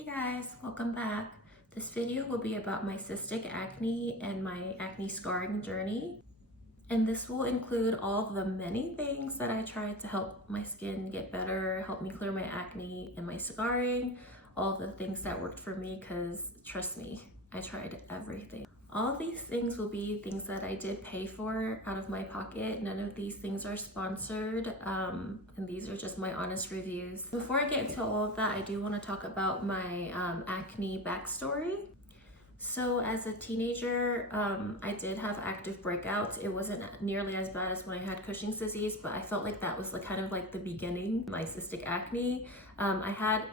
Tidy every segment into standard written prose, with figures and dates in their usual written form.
Hey guys, welcome back. This video will be about my cystic acne and my acne scarring journey. And this will include all of the many things that I tried to help my skin get better, help me clear my acne and my scarring, all of the things that worked for me, because trust me, I tried everything. All of these things will be things that I did pay for out of my pocket. None of these things are sponsored, and these are just my honest reviews. Before I get into all of that, I do want to talk about my acne backstory. So as a teenager, I did have active breakouts. It wasn't nearly as bad as when I had Cushing's disease, but I felt like that was kind of like the beginning of my cystic acne. I had,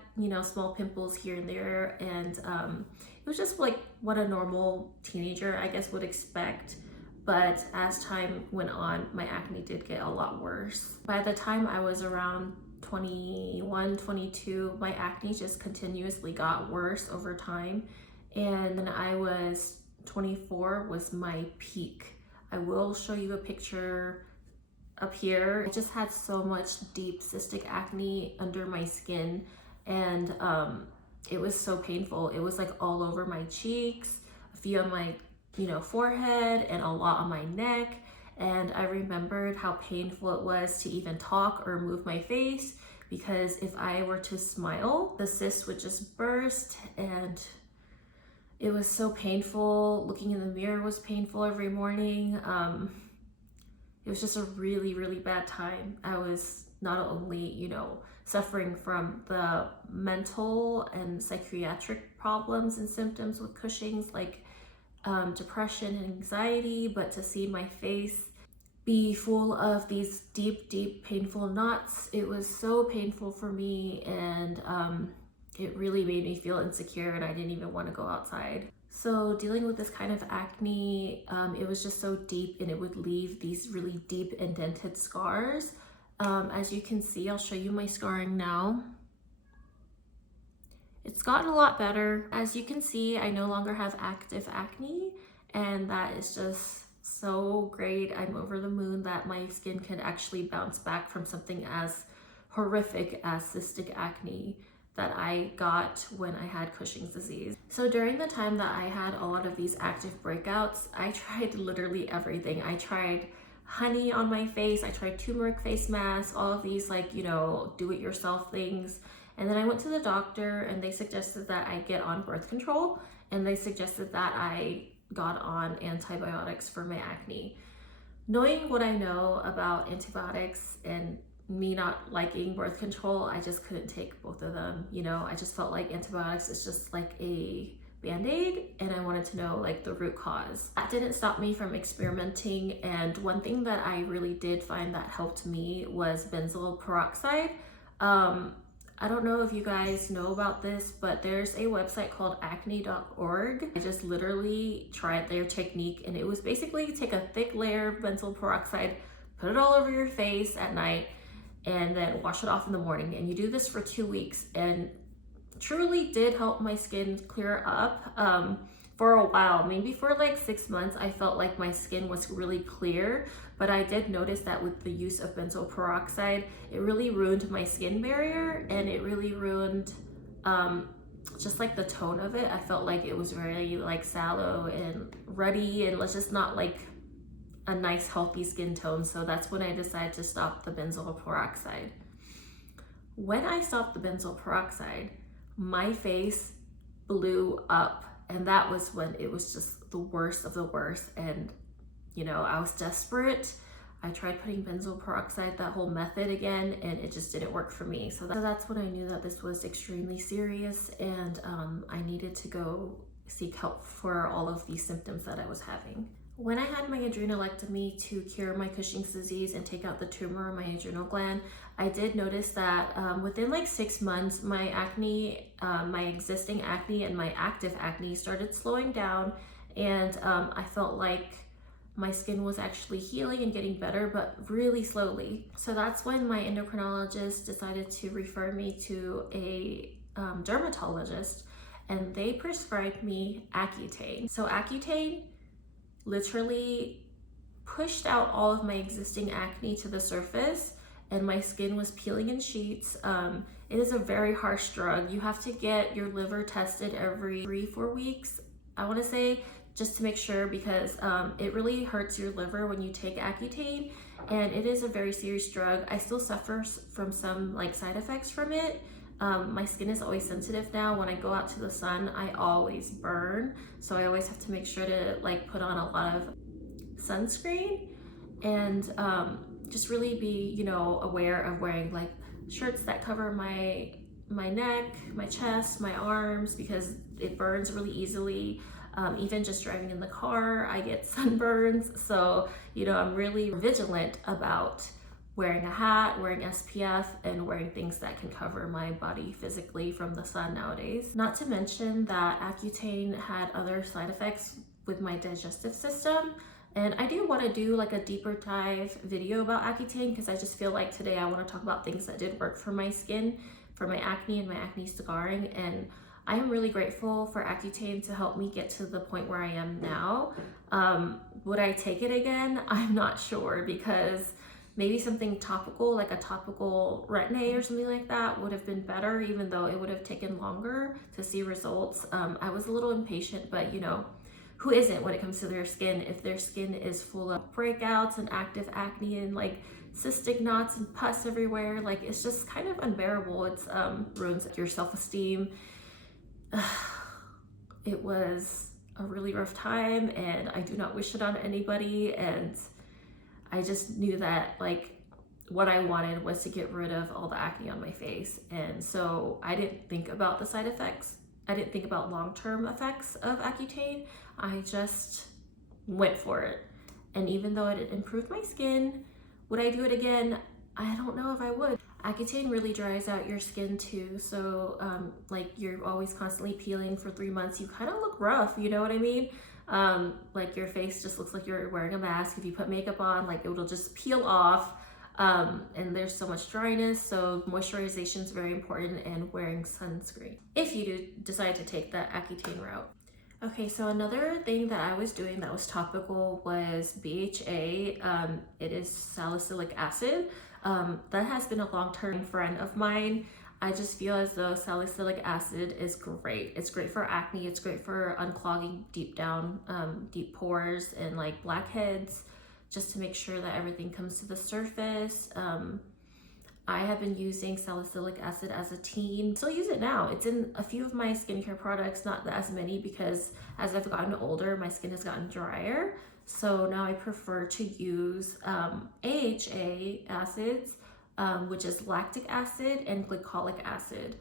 small pimples here and there, and it was just like what a normal teenager, I guess, would expect. But as time went on, my acne did get a lot worse. By the time I was around 21, 22, my acne just continuously got worse over time. And then I was 24 was my peak. I will show you a picture up here. I just had so much deep cystic acne under my skin, and it was so painful. It was like all over my cheeks, a few on my forehead, and a lot on my neck. And I remembered how painful it was to even talk or move my face, because if I were to smile, the cyst would just burst, and it was so painful. Looking in the mirror was painful every morning. It was just a really, really bad time. I was not only, suffering from the mental and psychiatric problems and symptoms with Cushing's, like depression and anxiety, but to see my face be full of these deep, deep, painful knots, it was so painful for me, and it really made me feel insecure, and I didn't even want to go outside. So dealing with this kind of acne, it was just so deep, and it would leave these really deep indented scars. As you can see, I'll show you my scarring now. It's gotten a lot better. As you can see, I no longer have active acne, and that is just so great. I'm over the moon that my skin can actually bounce back from something as horrific as cystic acne that I got when I had Cushing's disease. So during the time that I had a lot of these active breakouts, I tried literally everything. I tried honey on my face, I tried turmeric face masks, all of these do-it-yourself things. And then I went to the doctor, and they suggested that I get on birth control, and they suggested that I got on antibiotics for my acne. Knowing what I know about antibiotics and me not liking birth control, I just couldn't take both of them. I just felt like antibiotics is just like a band-aid, and I wanted to know the root cause. That didn't stop me from experimenting, and one thing that I really did find that helped me was benzoyl peroxide. I don't know if you guys know about this, but there's a website called acne.org. I just literally tried their technique, and it was basically take a thick layer of benzoyl peroxide, put it all over your face at night, and then wash it off in the morning. And you do this for 2 weeks, and truly did help my skin clear up. For a while, maybe for 6 months, I felt like my skin was really clear, but I did notice that with the use of benzoyl peroxide, it really ruined my skin barrier, and it really ruined just the tone of it. I felt like it was very sallow and ruddy, and it's just not a nice healthy skin tone. So that's when I decided to stop the benzoyl peroxide. When I stopped the benzoyl peroxide, my face blew up, and that was when it was just the worst of the worst. And I was desperate. I tried putting benzoyl peroxide, that whole method again, and it just didn't work for me. So that's when I knew that this was extremely serious, and I needed to go seek help for all of these symptoms that I was having. When I had my adrenalectomy to cure my Cushing's disease and take out the tumor in my adrenal gland, I did notice that within 6 months, my acne, my existing acne and my active acne started slowing down, and I felt like my skin was actually healing and getting better, but really slowly. So that's when my endocrinologist decided to refer me to a dermatologist, and they prescribed me Accutane. So Accutane literally pushed out all of my existing acne to the surface, and my skin was peeling in sheets. It is a very harsh drug. You have to get your liver tested every 3-4 weeks, I want to say, just to make sure, because it really hurts your liver when you take Accutane, and it is a very serious drug. I still suffer from some like side effects from it. My skin is always sensitive now. When I go out to the sun, I always burn, so I always have to make sure to like put on a lot of sunscreen, and just really be, you know, aware of wearing like shirts that cover my neck, my chest, my arms, because it burns really easily. Even just driving in the car, I get sunburns. So, you know, I'm really vigilant about wearing a hat, wearing SPF, and wearing things that can cover my body physically from the sun nowadays. Not to mention that Accutane had other side effects with my digestive system. And I do want to do like a deeper dive video about Accutane, because I just feel like today I want to talk about things that did work for my skin, for my acne and my acne scarring. And I am really grateful for Accutane to help me get to the point where I am now. Would I take it again? I'm not sure, because maybe something topical, like a topical Retin-A or something like that, would have been better, even though it would have taken longer to see results. I was a little impatient, but you know, who isn't when it comes to their skin? If their skin is full of breakouts and active acne and like cystic knots and pus everywhere, like it's just kind of unbearable. It's ruins your self-esteem. It was a really rough time, and I do not wish it on anybody. And I just knew that like what I wanted was to get rid of all the acne on my face. And so I didn't think about the side effects. I didn't think about long-term effects of Accutane. I just went for it. And even though it improved my skin, would I do it again? I don't know if I would. Accutane really dries out your skin too. So like you're always constantly peeling for 3 months. You kind of look rough, you know what I mean? Like your face just looks like you're wearing a mask. If you put makeup on, like it will just peel off. And there's so much dryness, so moisturization is very important, and wearing sunscreen if you do decide to take the Accutane route. Okay, so another thing that I was doing that was topical was BHA. It is salicylic acid. That has been a long-term friend of mine. I just feel as though salicylic acid is great. It's great for acne. It's great for unclogging deep pores and like blackheads, just to make sure that everything comes to the surface. I have been using salicylic acid as a teen. Still use it now. It's in a few of my skincare products, not as many, because as I've gotten older, my skin has gotten drier. So now I prefer to use AHA acids, which is lactic acid and glycolic acid.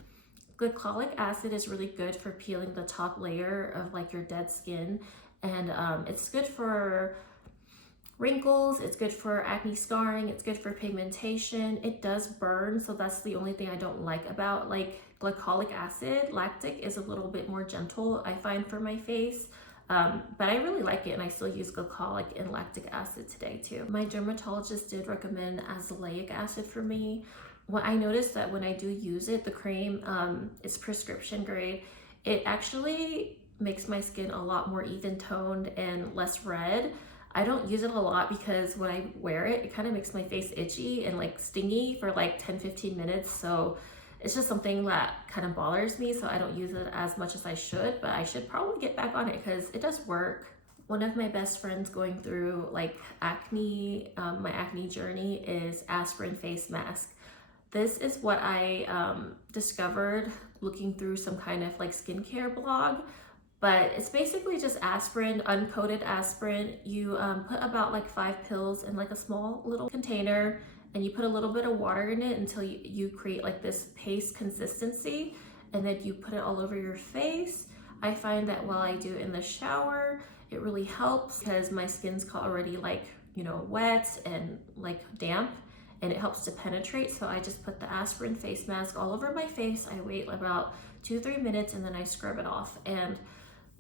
Glycolic acid is really good for peeling the top layer of like your dead skin. And it's good for wrinkles, it's good for acne scarring, it's good for pigmentation. It does burn, so that's the only thing I don't like about like glycolic acid. Lactic is a little bit more gentle, I find, for my face. But I really like it, and I still use glycolic and lactic acid today too. My dermatologist did recommend azelaic acid for me. What I noticed that when I do use it, the cream, is prescription grade. It actually makes my skin a lot more even toned and less red. I don't use it a lot because when I wear it, it kind of makes my face itchy and like stingy for like 10-15 minutes. So it's just something that kind of bothers me. So I don't use it as much as I should, but I should probably get back on it because it does work. One of my best friends going through like acne, my acne journey, is Aspirin face mask. This is what I discovered looking through some kind of like skincare blog. But it's basically just aspirin, uncoated aspirin. You put about like 5 pills in like a small little container, and you put a little bit of water in it until you create like this paste consistency, and then you put it all over your face. I find that while I do it in the shower, it really helps because my skin's already like, you know, wet and like damp, and it helps to penetrate. So I just put the aspirin face mask all over my face. I wait about 2-3 minutes, and then I scrub it off. And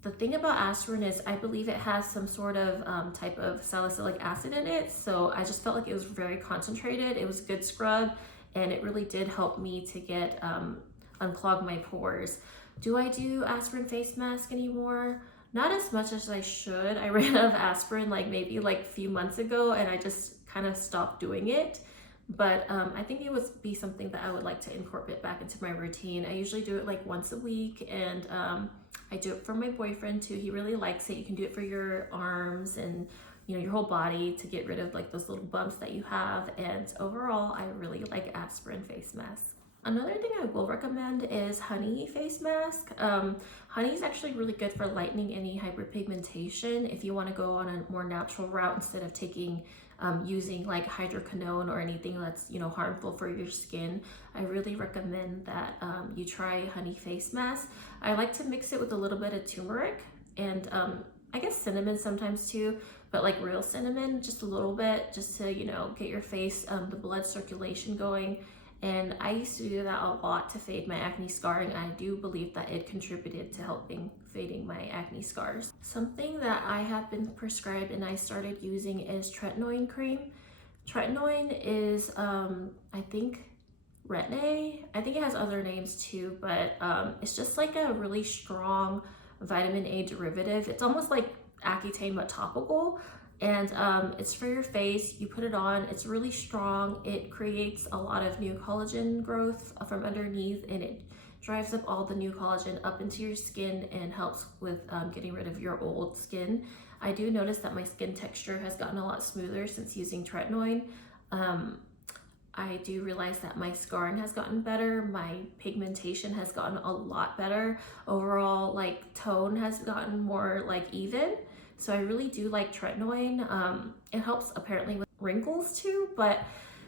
the thing about aspirin is I believe it has some sort of type of salicylic acid in it. So I just felt like it was very concentrated. It was a good scrub, and it really did help me to get unclog my pores. Do I do aspirin face mask anymore? Not as much as I should. I ran out of aspirin like maybe like a few months ago, and I just kind of stopped doing it. but I think it would be something that I would like to incorporate back into my routine. I usually do it like once a week, and I do it for my boyfriend too. He really likes it. You can do it for your arms and your whole body to get rid of like those little bumps that you have. And overall, I really like Aspirin face mask. Another thing I will recommend is honey face mask. Honey is actually really good for lightening any hyperpigmentation if you want to go on a more natural route instead of using like hydroquinone or anything that's harmful for your skin. I really recommend that you try honey face mask. I like to mix it with a little bit of turmeric and I guess cinnamon sometimes too, but like real cinnamon, just a little bit, just to get your face the blood circulation going. And I used to do that a lot to fade my acne scarring. I do believe that it contributed to fading my acne scars. Something that I have been prescribed and I started using is Tretinoin cream. Tretinoin is, I think, Retin-A. I think it has other names too, but it's just like a really strong vitamin A derivative. It's almost like Accutane but topical. And it's for your face. You put it on, it's really strong. It creates a lot of new collagen growth from underneath, and it drives up all the new collagen up into your skin and helps with getting rid of your old skin. I do notice that my skin texture has gotten a lot smoother since using Tretinoin. I do realize that my scarring has gotten better. My pigmentation has gotten a lot better. Overall, like tone has gotten more like even. So I really do like Tretinoin. It helps apparently with wrinkles too, but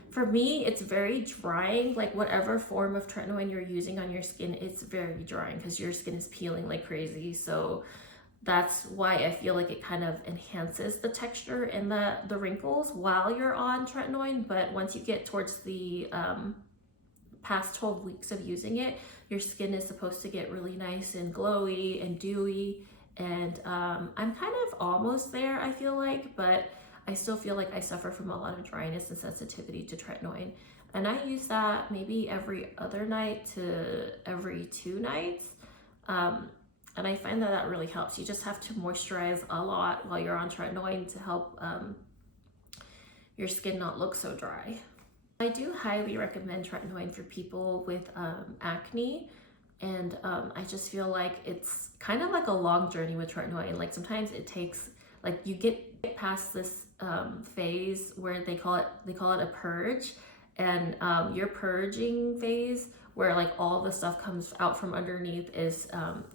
for me, it's very drying. Like whatever form of Tretinoin you're using on your skin, it's very drying because your skin is peeling like crazy. So that's why I feel like it kind of enhances the texture and the wrinkles while you're on Tretinoin. But once you get towards the past 12 weeks of using it, your skin is supposed to get really nice and glowy and dewy. And I'm kind of almost there, I feel like, but I still feel like I suffer from a lot of dryness and sensitivity to Tretinoin. And I use that maybe every other night to every 2 nights. And I find that that really helps. You just have to moisturize a lot while you're on Tretinoin to help your skin not look so dry. I do highly recommend Tretinoin for people with acne. And I just feel like it's kind of like a long journey with Tretinoin. Like sometimes it takes, like you get past this phase where they call it a purge, and your purging phase where like all the stuff comes out from underneath is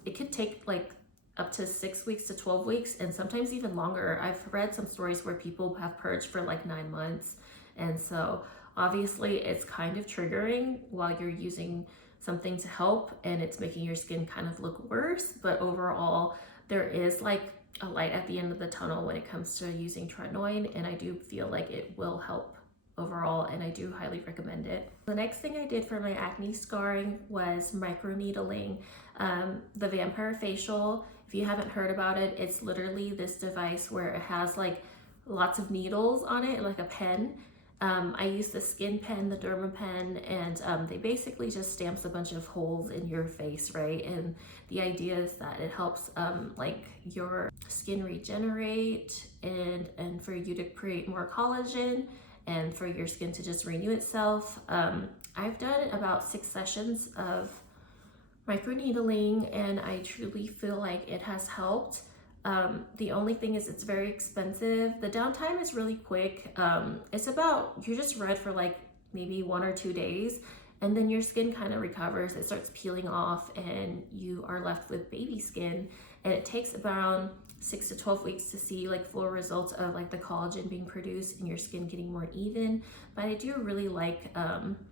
it could take like up to 6 weeks to 12 weeks and sometimes even longer. I've read some stories where people have purged for like 9 months, and so obviously it's kind of triggering while you're using something to help and it's making your skin kind of look worse. But overall, there is like a light at the end of the tunnel when it comes to using Tretinoin, and I do feel like it will help overall, and I do highly recommend it. The next thing I did for my acne scarring was microneedling. The Vampire Facial, if you haven't heard about it, it's literally this device where it has like lots of needles on it, like a pen. I use the skin pen, the derma pen, and they basically just stamps a bunch of holes in your face, right? And the idea is that it helps like your skin regenerate and for you to create more collagen and for your skin to just renew itself. I've done about 6 sessions of microneedling and I truly feel like it has helped. The only thing is it's very expensive. The downtime is really quick. It's about, you're just red for like maybe 1 or 2 days, and then your skin kind of recovers. It starts peeling off and you are left with baby skin, and it takes around 6 to 12 weeks to see like full results of like the collagen being produced and your skin getting more even. But I do really like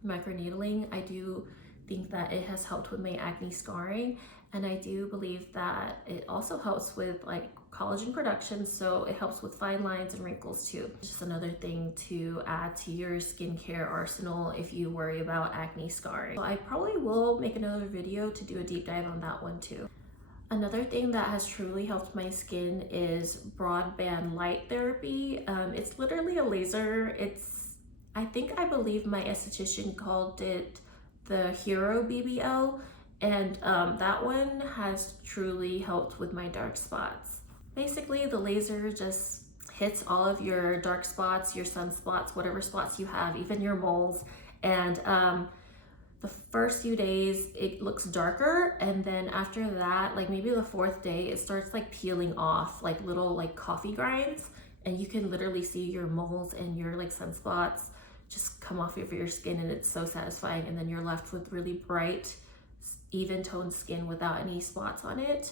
microneedling. I do think that it has helped with my acne scarring, and I do believe that it also helps with like collagen production, so it helps with fine lines and wrinkles too. Just another thing to add to your skincare arsenal if you worry about acne scarring. So I probably will make another video to do a deep dive on that one too. Another thing that has truly helped my skin is broadband light therapy. It's literally a laser. I believe my esthetician called it the Hero BBL, and that one has truly helped with my dark spots. Basically, the laser just hits all of your dark spots, your sunspots, whatever spots you have, even your moles. And the first few days it looks darker, and then after that, like maybe the fourth day, it starts like peeling off like little like coffee grinds, and you can literally see your moles and your like sunspots just come off of your skin, and it's so satisfying. And then you're left with really bright, even toned skin without any spots on it.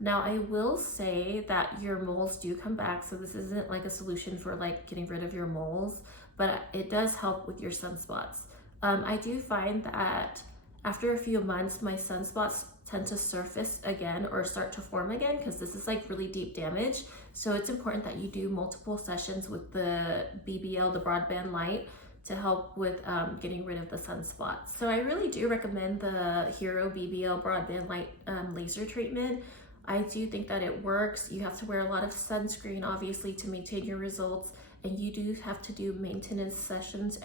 Now, I will say that your moles do come back, so this isn't like a solution for like getting rid of your moles, but it does help with your sunspots. I do find that after a few months, my sunspots tend to surface again or start to form again, because this is like really deep damage. So it's important that you do multiple sessions with the BBL, the broadband light, to help with getting rid of the sunspots. So I really do recommend the Hero BBL broadband light laser treatment. I do think that it works. You have to wear a lot of sunscreen, obviously, to maintain your results, and you do have to do maintenance sessions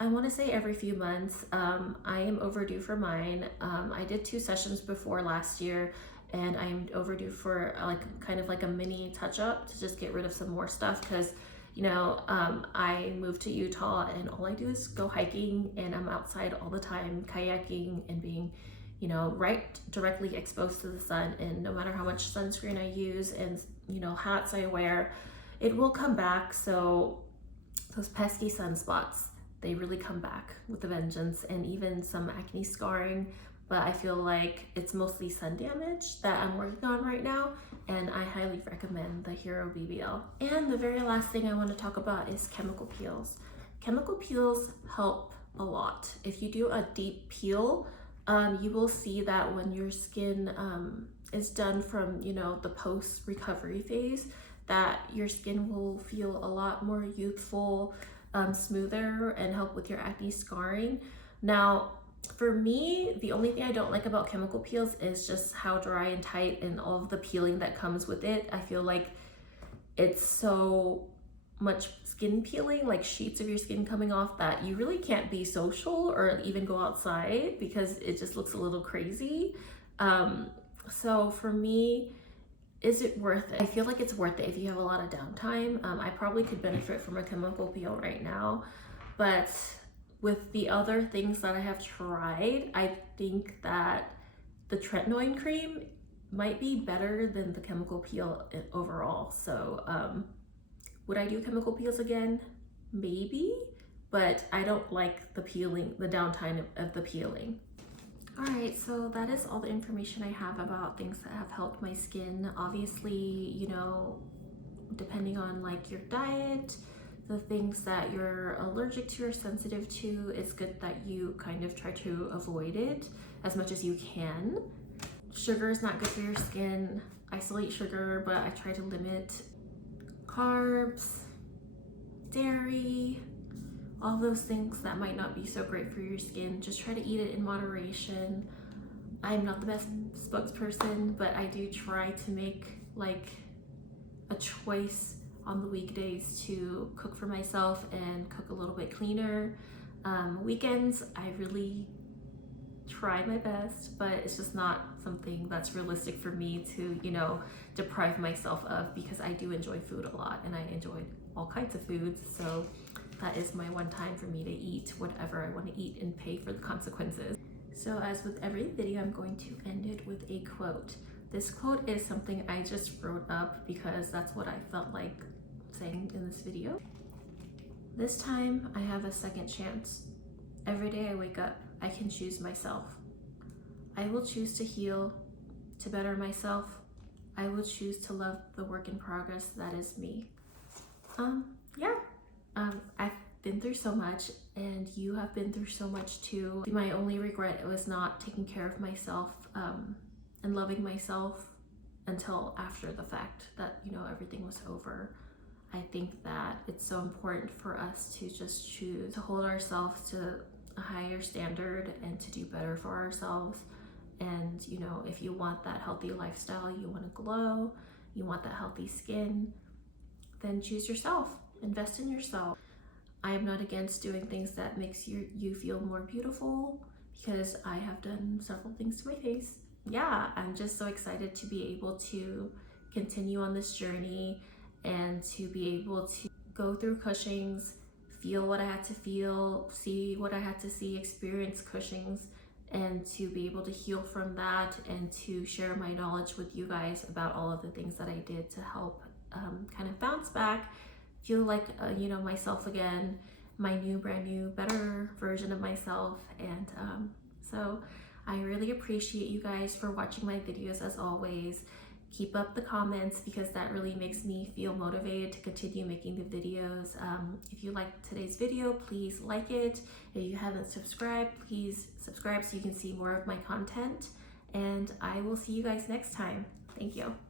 I want to say every few months. I am overdue for mine. I did 2 sessions before last year, and I'm overdue for like kind of like a mini touch-up to just get rid of some more stuff, because you know, I moved to Utah and all I do is go hiking, and I'm outside all the time kayaking and being, you know, directly exposed to the sun. And no matter how much sunscreen I use and, you know, hats I wear, it will come back. So those pesky sunspots, they really come back with a vengeance, and even some acne scarring. But I feel like it's mostly sun damage that I'm working on right now, and I highly recommend the Hero BBL. And the very last thing I want to talk about is chemical peels. Chemical peels help a lot. If you do a deep peel, you will see that when your skin is done from, you know, the post-recovery phase, that your skin will feel a lot more youthful, smoother, and help with your acne scarring. Now, for me, the only thing I don't like about chemical peels is just how dry and tight and all of the peeling that comes with it. I feel like it's so much skin peeling, like sheets of your skin coming off, that you really can't be social or even go outside because it just looks a little crazy. So for me, is it worth it? I feel like it's worth it if you have a lot of downtime. I probably could benefit from a chemical peel right now, but with the other things that I have tried, I think that the Tretinoin cream might be better than the chemical peel overall. So would I do chemical peels again? Maybe, but I don't like the peeling, the downtime of the peeling. All right, so that is all the information I have about things that have helped my skin. Obviously, you know, depending on like your diet, the things that you're allergic to or sensitive to, it's good that you kind of try to avoid it as much as you can. Sugar is not good for your skin. Isolate sugar, but I try to limit carbs, dairy, all those things that might not be so great for your skin. Just try to eat it in moderation. I'm not the best spokesperson, but I do try to make like a choice on the weekdays to cook for myself and cook a little bit cleaner. Weekends, I really try my best, but it's just not something that's realistic for me to, you know, deprive myself of, because I do enjoy food a lot and I enjoy all kinds of foods. So that is my one time for me to eat whatever I want to eat and pay for the consequences. So as with every video, I'm going to end it with a quote. This quote is something I just wrote up because that's what I felt like saying in this video. This time I have a second chance. Every day I wake up, I can choose myself. I will choose to heal, to better myself. I will choose to love the work in progress that is me. I've been through so much, and you have been through so much too. My only regret was not taking care of myself and loving myself until after the fact that, you know, everything was over. I think that it's so important for us to just choose to hold ourselves to a higher standard and to do better for ourselves. And, you know, if you want that healthy lifestyle, you want to glow, you want that healthy skin, then choose yourself. Invest in yourself. I am not against doing things that makes you feel more beautiful, because I have done several things to my face. Yeah, I'm just so excited to be able to continue on this journey and to be able to go through Cushing's, feel what I had to feel, see what I had to see, experience Cushing's, and to be able to heal from that and to share my knowledge with you guys about all of the things that I did to help kind of bounce back, feel like you know, myself again, my new, brand new, better version of myself. And so I really appreciate you guys for watching my videos as always. Keep up the comments because that really makes me feel motivated to continue making the videos. If you liked today's video, please like it. If you haven't subscribed, please subscribe so you can see more of my content. And I will see you guys next time. Thank you.